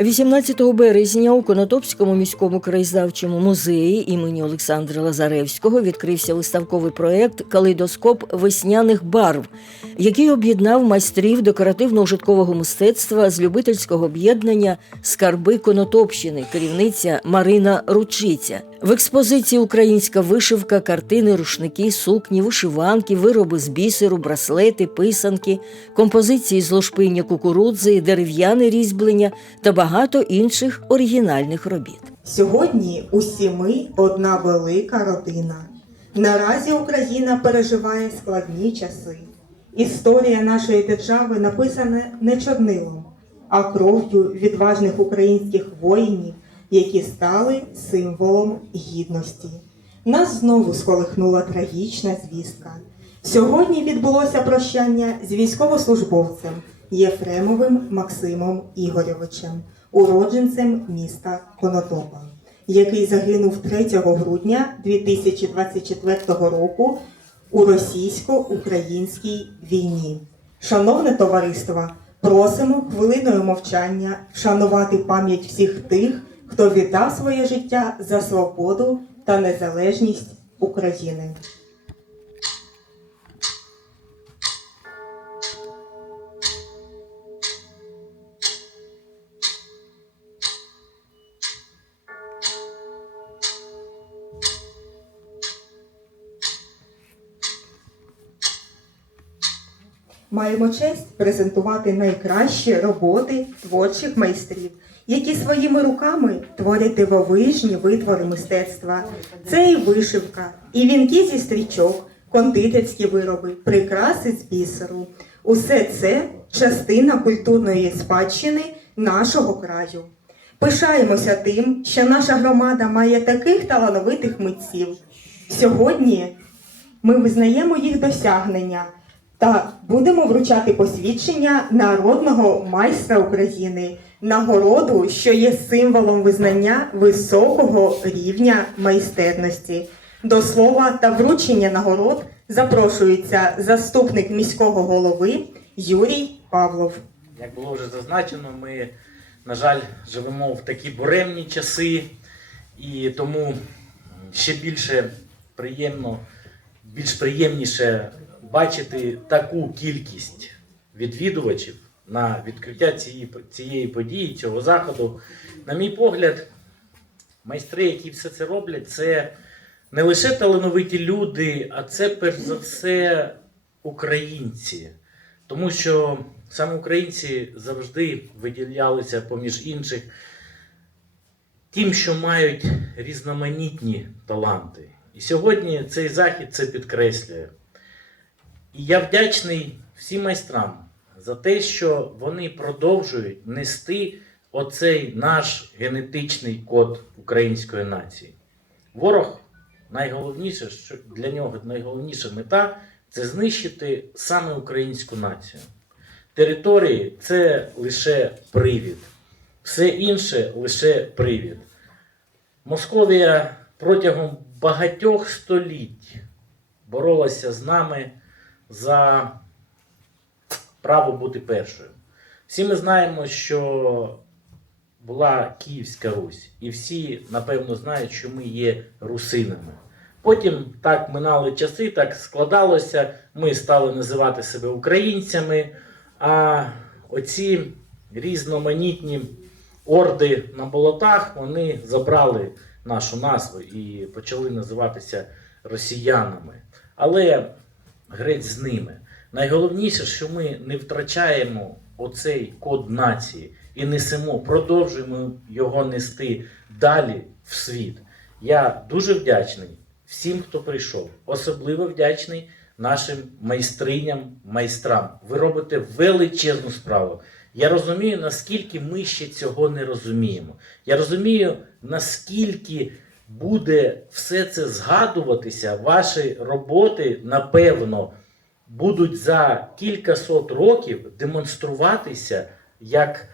18 березня у Конотопському міському краєзнавчому музеї імені Олександра Лазаревського відкрився виставковий проєкт Калейдоскоп весняних барв, який об'єднав майстрів декоративно-ужиткового мистецтва з любительського об'єднання Скарби Конотопщини, керівниця Марина Ручиця. В експозиції українська вишивка, картини, рушники, сукні, вишиванки, вироби з бісеру, браслети, писанки, композиції з лошпиння кукурудзи, дерев'яне різьблення та багато інших оригінальних робіт. Сьогодні усі ми одна велика родина. Наразі Україна переживає складні часи. Історія нашої держави написана не чорнилом, а кров'ю відважних українських воїнів, які стали символом гідності. Нас знову сколихнула трагічна звістка. Сьогодні відбулося прощання з військовослужбовцем Єфремовим Максимом Ігорьовичем, уродженцем міста Конотопа, який загинув 3 грудня 2024 року у російсько-українській війні. Шановне товариство, просимо хвилиною мовчання вшанувати пам'ять всіх тих, хто віддав своє життя за свободу та незалежність України. Маємо честь презентувати найкращі роботи творчих майстрів, які своїми руками творять дивовижні витвори мистецтва. Це і вишивка, і вінки зі стрічок, кондитерські вироби, прикраси з бісеру. Усе це частина культурної спадщини нашого краю. Пишаємося тим, що наша громада має таких талановитих митців. Сьогодні ми визнаємо їх досягнення та будемо вручати посвідчення народного майстра України, нагороду, що є символом визнання високого рівня майстерності. До слова та вручення нагород запрошується заступник міського голови Юрій Павлов. Як було вже зазначено, ми, на жаль, живемо в такі буремні часи, і тому ще більше приємно, більш приємніше бачити таку кількість відвідувачів на відкриття цієї, цієї події, цього заходу. На мій погляд, майстри, які все це роблять, це не лише талановиті люди, а це перш за все українці. Тому що саме українці завжди виділялися поміж інших тим, що мають різноманітні таланти. І сьогодні цей захід це підкреслює. І я вдячний всім майстрам за те, що вони продовжують нести оцей наш генетичний код української нації. Ворог найголовніше, що для нього найголовніша мета це знищити саме українську націю. Території це лише привід, все інше лише привід. Московія протягом багатьох століть боролася з нами за право бути першою. Всі ми знаємо, що була Київська Русь, і всі, напевно, знають, що ми є русинами. Потім так минали часи, так складалося, ми стали називати себе українцями, а оці різноманітні орди на болотах вони забрали нашу назву і почали називатися росіянами. Але грець з ними. Найголовніше, що ми не втрачаємо оцей код нації і несемо, продовжуємо його нести далі в світ. Я дуже вдячний всім, хто прийшов. Особливо вдячний нашим майстриням, майстрам. Ви робите величезну справу. Я розумію, наскільки ми ще цього не розуміємо. Я розумію, наскільки буде все це згадуватися, ваші роботи, напевно, будуть за кількасот років демонструватися як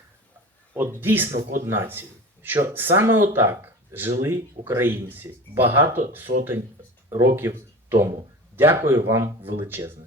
от дійсно код нації. Що саме отак жили українці багато сотень років тому. Дякую вам величезне.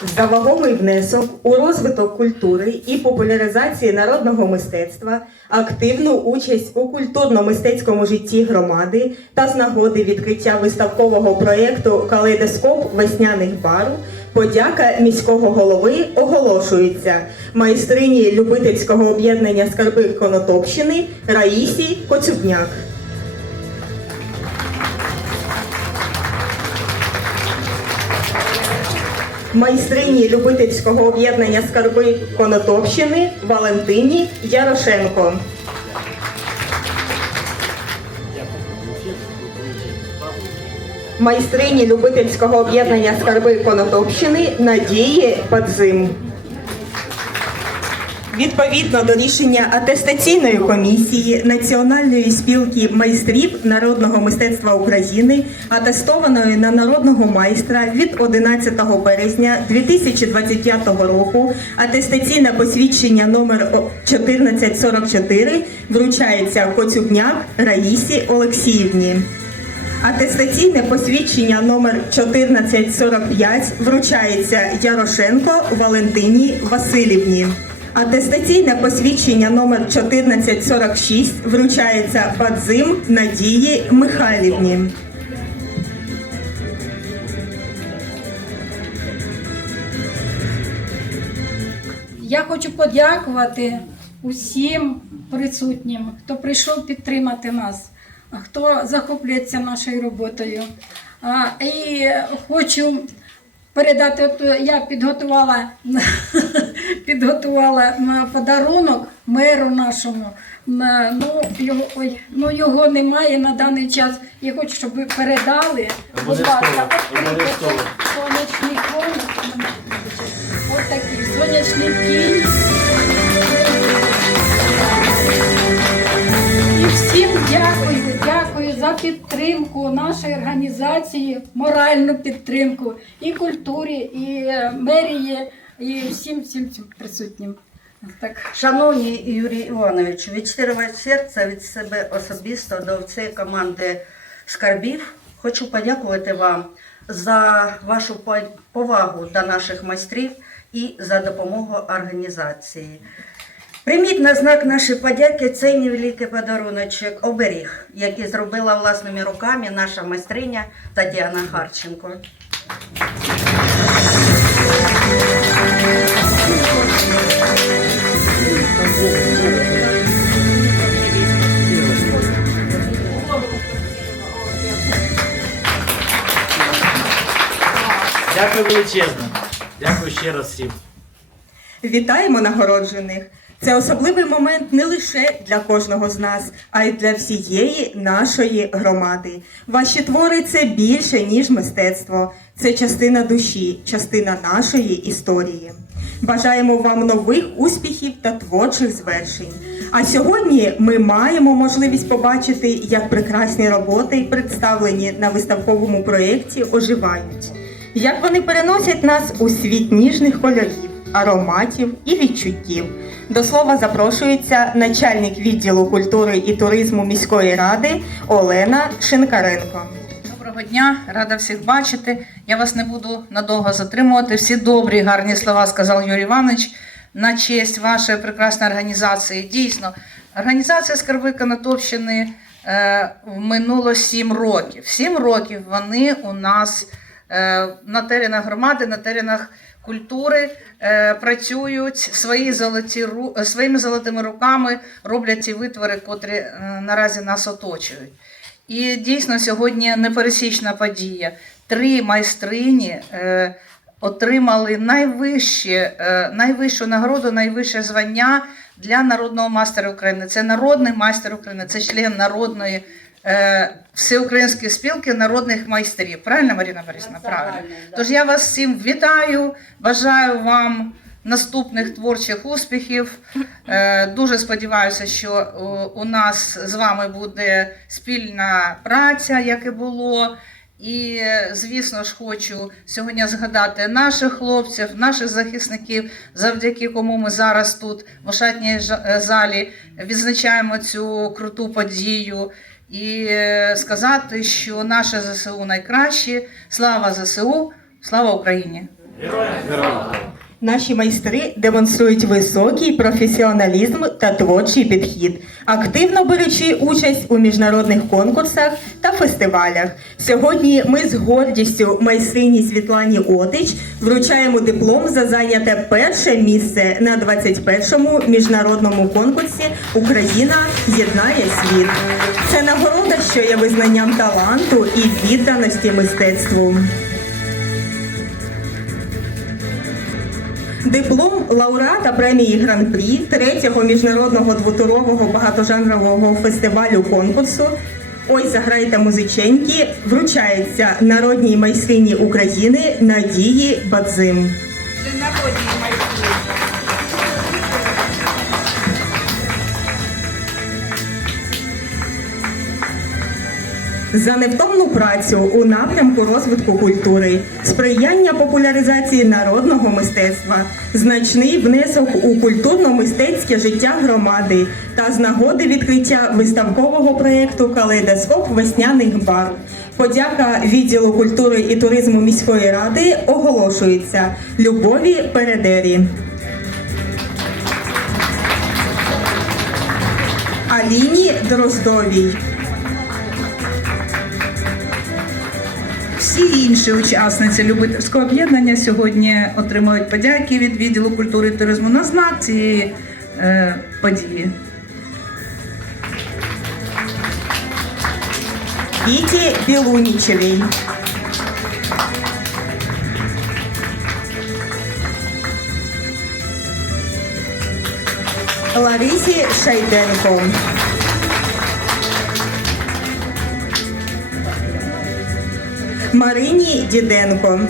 За вагомий внесок у розвиток культури і популяризації народного мистецтва, активну участь у культурно-мистецькому житті громади та з нагоди відкриття виставкового проєкту Калейдоскоп весняних барв подяка міського голови оголошується майстрині любительського об'єднання скарби Конотопщини Раїсі Коцюбняк. Майстрині любительського об'єднання скарби Конотопщини Валентині Ярошенко. Майстрині любительського об'єднання скарби Конотопщини Надії Падзим. Відповідно до рішення атестаційної комісії Національної спілки майстрів народного мистецтва України, атестованої на народного майстра від 11 березня 2025 року, атестаційне посвідчення номер 1444 вручається Коцюбняк Раїсі Олексіївні. Атестаційне посвідчення номер 1445 вручається Ярошенко Валентині Васильівні. Атестаційне посвідчення номер 1446 вручається Бадзим Надії Михайлівні. Я хочу подякувати усім присутнім, хто прийшов підтримати нас, хто захоплюється нашою роботою. І хочу передати, от я підготувала, підготувала м, подарунок меру нашому. Ну його, ой, ну його немає на даний час. Я хочу, щоб ви передали. Будь ласка, сонячний фон. Ось такий сонячний кінь. І всім дякую, дякую за підтримку нашої організації, моральну підтримку і культурі, і е, мерії, і всім всім всім присутнім. Так. Шановні Юрій Іванович, від щирого серця від себе особисто до всієї команди скарбів хочу подякувати вам за вашу повагу до наших майстрів і за допомогу організації. Прийміть на знак нашої подяки цей невеликий подаруночок оберіг, який зробила власними руками наша майстриня Тетяна Харченко. Дякую величезно. Дякую ще раз всім. Вітаємо нагороджених! Це особливий момент не лише для кожного з нас, а й для всієї нашої громади. Ваші твори це більше, ніж мистецтво. Це частина душі, частина нашої історії. Бажаємо вам нових успіхів та творчих звершень. А сьогодні ми маємо можливість побачити, як прекрасні роботи, представлені на виставковому проєкті, оживають, як вони переносять нас у світ ніжних кольорів ароматів і відчуттів. До слова запрошується начальник відділу культури і туризму міської ради Олена Шинкаренко. Доброго дня, рада всіх бачити. Я вас не буду надовго затримувати. Всі добрі, гарні слова сказав Юрій Іванович на честь вашої прекрасної організації. Дійсно, організація Скарби Конотопщини е, минуло сім років. Сім років вони у нас е, на теренах громади, на теренах культури е, працюють свої золоті е, своїми золотими руками, роблять ці витвори, котрі е, наразі нас оточують. І дійсно сьогодні непересічна подія. Три майстрині отримали найвище, е, найвищу нагороду, найвище звання для народного майстера України. Це народний майстер України, це член народної е, всеукраїнської спілки народних майстрів. Правильно, Маріна Борисівна? Правильно. Тож я вас всім вітаю, бажаю вам наступних творчих успіхів. Е, Дуже сподіваюся, що е, у нас з вами буде спільна праця, як і було. І, звісно ж, хочу сьогодні згадати наших хлопців, наших захисників, завдяки кому ми зараз тут в ошатній залі відзначаємо цю круту подію. І е, сказати, що наше ЗСУ найкраще. Слава ЗСУ, слава Україні! Наші майстри демонструють високий професіоналізм та творчий підхід, активно беручи участь у міжнародних конкурсах та фестивалях. Сьогодні ми з гордістю майстрині Світлані Отич вручаємо диплом за зайняте перше місце на 21-му міжнародному конкурсі Україна єднає світ. Це нагорода, що є визнанням таланту і відданості мистецтву. Диплом лауреата премії Гран-прі третього міжнародного двотурового багатожанрового фестивалю конкурсу Ой, заграйте музиченьки вручається народній майстрині України Надії Бадзим. За невтомну працю у напрямку розвитку культури, сприяння популяризації народного мистецтва, значний внесок у культурно-мистецьке життя громади та з нагоди відкриття виставкового проєкту Калейдоскоп весняних барв. Подяка відділу культури і туризму міської ради оголошується Любові Передері. Аліні Дроздовій. Всі інші учасниці любительського об'єднання сьогодні отримують подяки від відділу культури і туризму на знак цієї е, події. Віті Білунічевій. Ларисі Шайденко. Марині Діденко.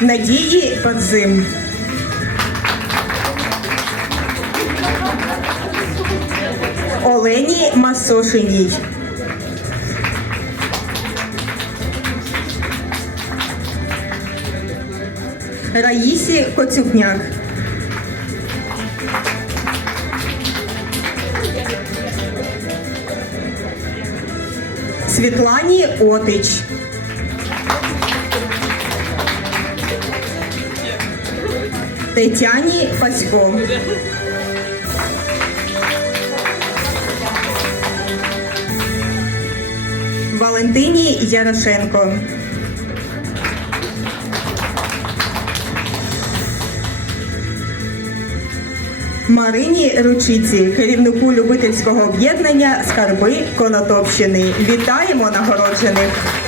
Надії Бадзим. Олені Масошиній. Раїсі Коцюкняк. Світлані Отич. Тетяні Фасько. Валентині Ярошенко. Марині Ручиці, керівнику любительського об'єднання Скарби Конотопщини. Вітаємо нагороджених!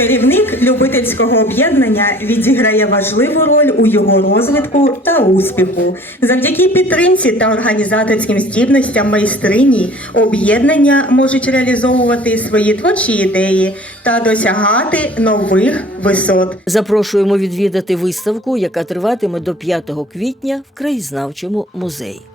Керівник любительського об'єднання відіграє важливу роль у його розвитку та успіху. Завдяки підтримці та організаторським здібностям майстрині об'єднання можуть реалізовувати свої творчі ідеї та досягати нових висот. Запрошуємо відвідати виставку, яка триватиме до 5 квітня в краєзнавчому музеї.